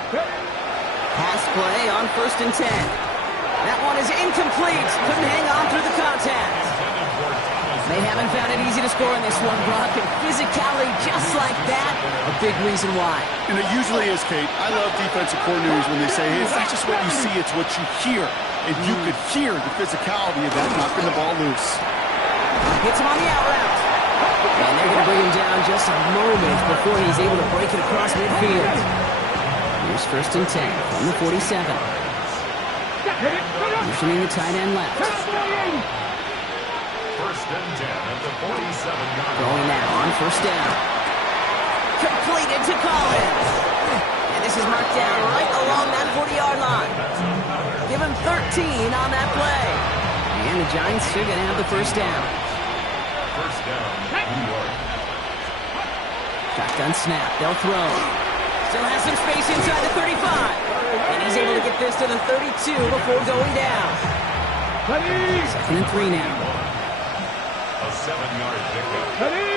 Pass play on 1st and 10. That one is incomplete. Couldn't hang on through the contact. They haven't found it easy to score in this one, Brock, and physicality just like that, a big reason why. And it usually is, Kate. I love defensive coordinators when they say, hey, it's not just what you see, it's what you hear. And you could hear the physicality of that knocking the ball loose. Hits him on the out route. And they're going to bring him down just a moment before he's able to break it across midfield. Here's 1st and 10 from the 47. Motioning the tight end left. 1st and 10 at the 47-yard line. Going now on 1st down. Completed to Collins. And this is marked down right along that 40-yard line. Give him 13 on that play. And the Giants are going to have the 1st down. 1st down, New York. Shotgun snap. They'll throw. Still has some space inside the 35. And he's able to get this to the 32 before going down. 2nd and 3 now. A 7-yard pickup.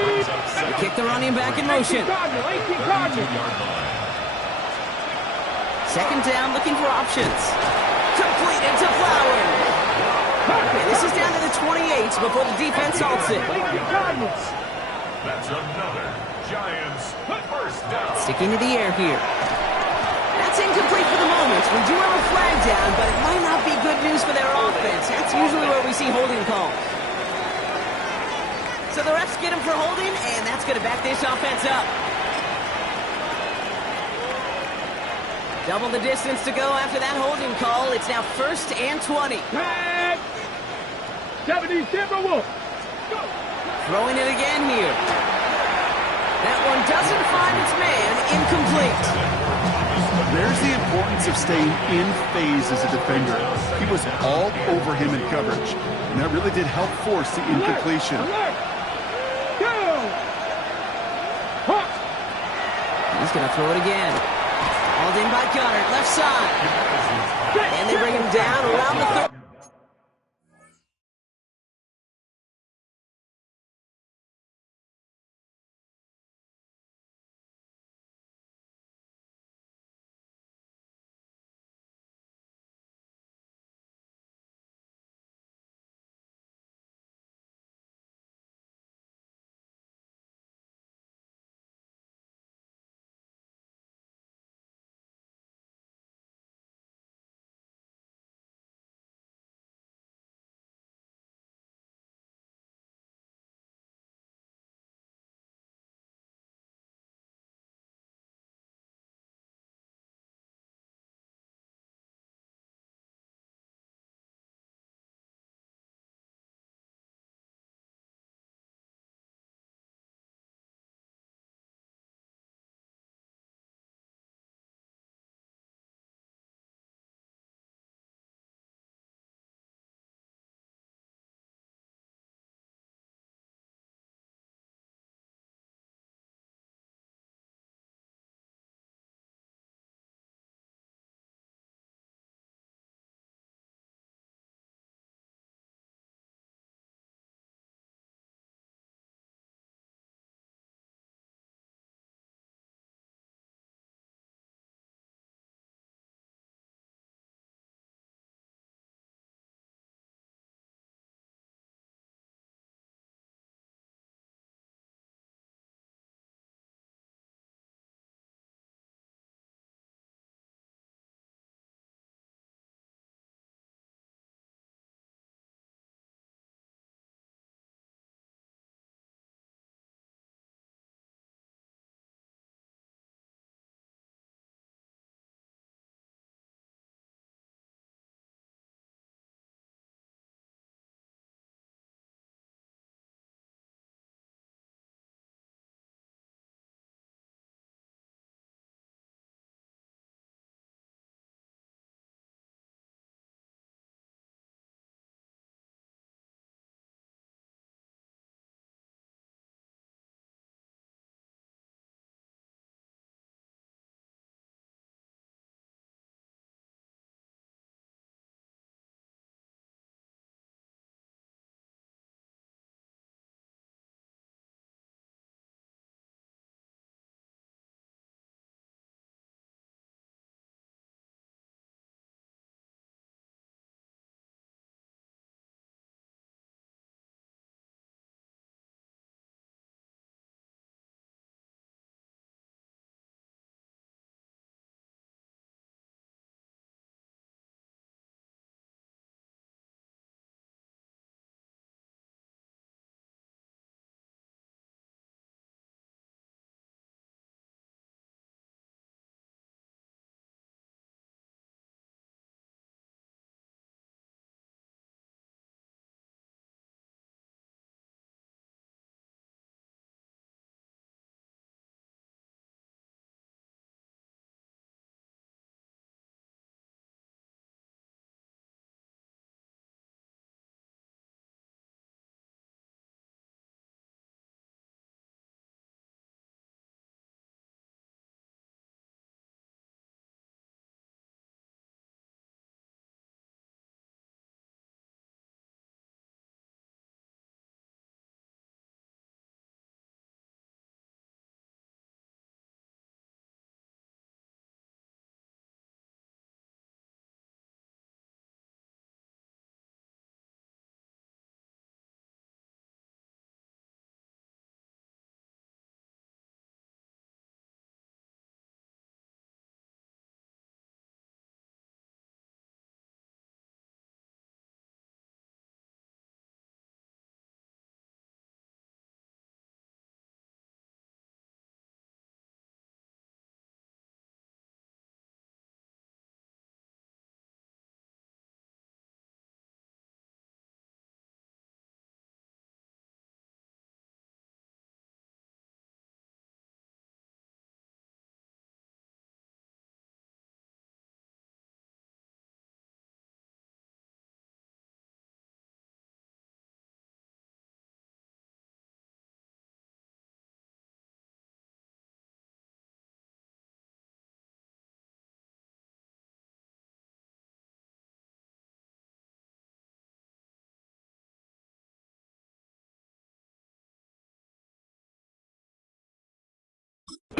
Brings up They 7. kick the running back in motion. 32-yard line. 2nd down, looking for options. Completed to Flowers. And this is down to the 28 before the defense halts it. That's another Giants 1st down. Sticking to the air here. That's incomplete for the moment. We do have a flag down, but it might not be good news for their offense. That's usually where we see holding calls. So the refs get him for holding, and that's going to back this offense up. Double the distance to go after that holding call. It's now 1st and 20. Tag! 70 Timberwolves. Throwing it again here. That one doesn't find its man. Incomplete. There's the importance of staying in phase as a defender. He was all over him in coverage, and that really did help force the incompletion. Alert! Go! Hawk! He's going to throw it again. Hauled in by Gunner, left side. And they bring him down around the third.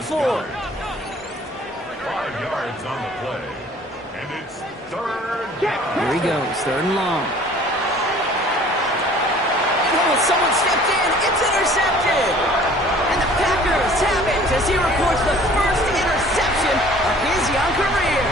4. 5 yards on the play. And it's third down. Here he goes, 3rd and long. Oh, someone stepped in. It's intercepted. And the Packers have it as he records the first interception of his young career.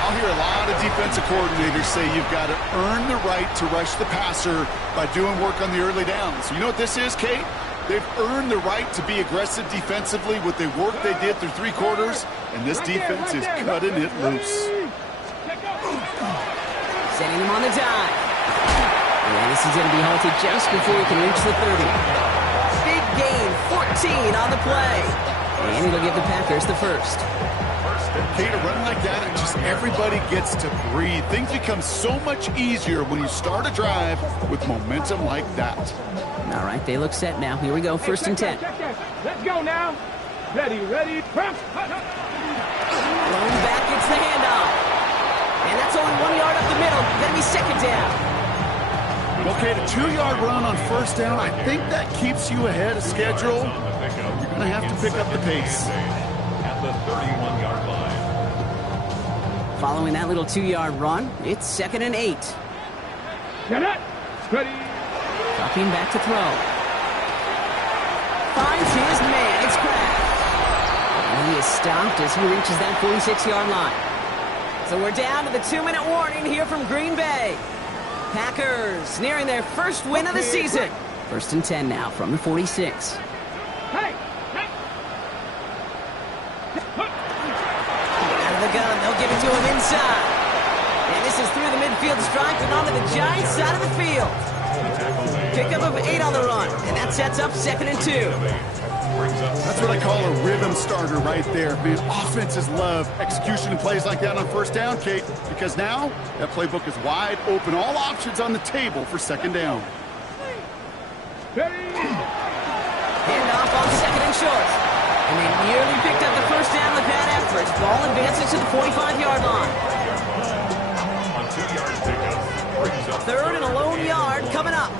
I'll hear a lot of defensive coordinators say you've got to earn the right to rush the passer by doing work on the early downs. You know what this is, Kate? They've earned the right to be aggressive defensively with the work they did through 3 quarters, and this defense is cutting it loose. Sending him on the dive. And this is going to be halted just before he can reach the 30. Big gain, 14 on the play. And it'll give the Packers the first. Kate, a run like that, and just everybody gets to breathe. Things become so much easier when you start a drive with momentum like that. All right, they look set now. Here we go, 1st and 10. Let's go now. Ready. Prep. Thrown back, it's the handoff. And that's only 1 yard up the middle. Gonna be 2nd down. Okay, the 2-yard run on 1st down, I think that keeps you ahead of schedule. You're going to have to pick up the pace. At the 31-yard line. Following that little 2-yard run, it's 2nd and 8. Get it. Ready. Dropping back to throw. Finds his man. It's cracked. And he is stopped as he reaches that 46-yard line. So we're down to the 2-minute warning here from Green Bay. Packers nearing their first win of the season. 1st and 10 now from the 46. Hey. Out of the gun, they'll give it to him inside. And this is through the midfield stripe and onto the Giants side of the field. Pickup of 8 on the run, and that sets up 2nd and 2. That's what I call a rhythm starter right there. Man, offenses love execution and plays like that on 1st down, Kate, because now that playbook is wide open. All options on the table for 2nd down. Ready. Handoff on 2nd and short. And they nearly picked up the 1st down with that effort. Ball advances to the 45-yard line. On 2-yard pickup. 3rd and a lone yard coming up.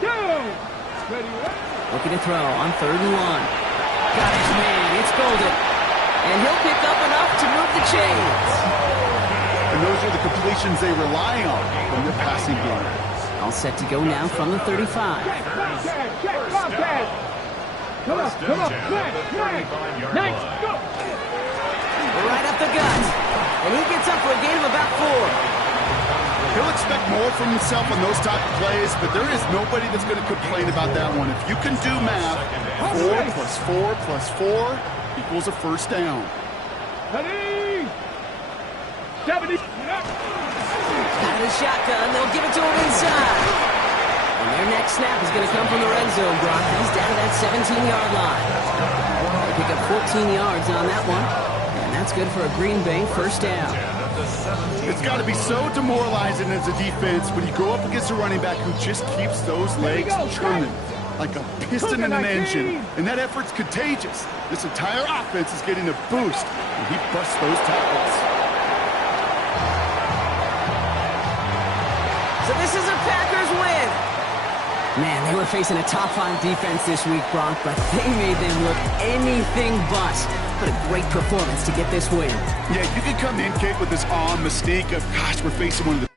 Go. Ready. Looking to throw on 3rd and 1. Got his man. It's Golden. And he'll pick up enough to move the chains. And those are the completions they rely on from their passing game. All set to go now from the 35. Check. Bobcat. Come on. Nice. Go. Right up the gut. And he gets up for a gain of about 4. He'll expect more from himself on those type of plays, but there is nobody that's going to complain about that one. If you can do math, 4 plus 4 plus 4 equals a 1st down. Ready. 70. Out of the shotgun, they'll give it to him inside. And their next snap is going to come from the red zone, Brock. He's down to that 17-yard line. They pick up 14 yards on that one. And that's good for a Green Bay 1st down. It's got to be so demoralizing as a defense when you go up against a running back who just keeps those legs churning like a piston in an engine. And that effort's contagious. This entire offense is getting a boost when he busts those tackles. So this is a Packers win. Man, they were facing a top-5 defense this week, Brock, but they made them look anything but. What a great performance to get this win. Yeah, you can come in, Kate, with this mystique of, gosh, we're facing one of the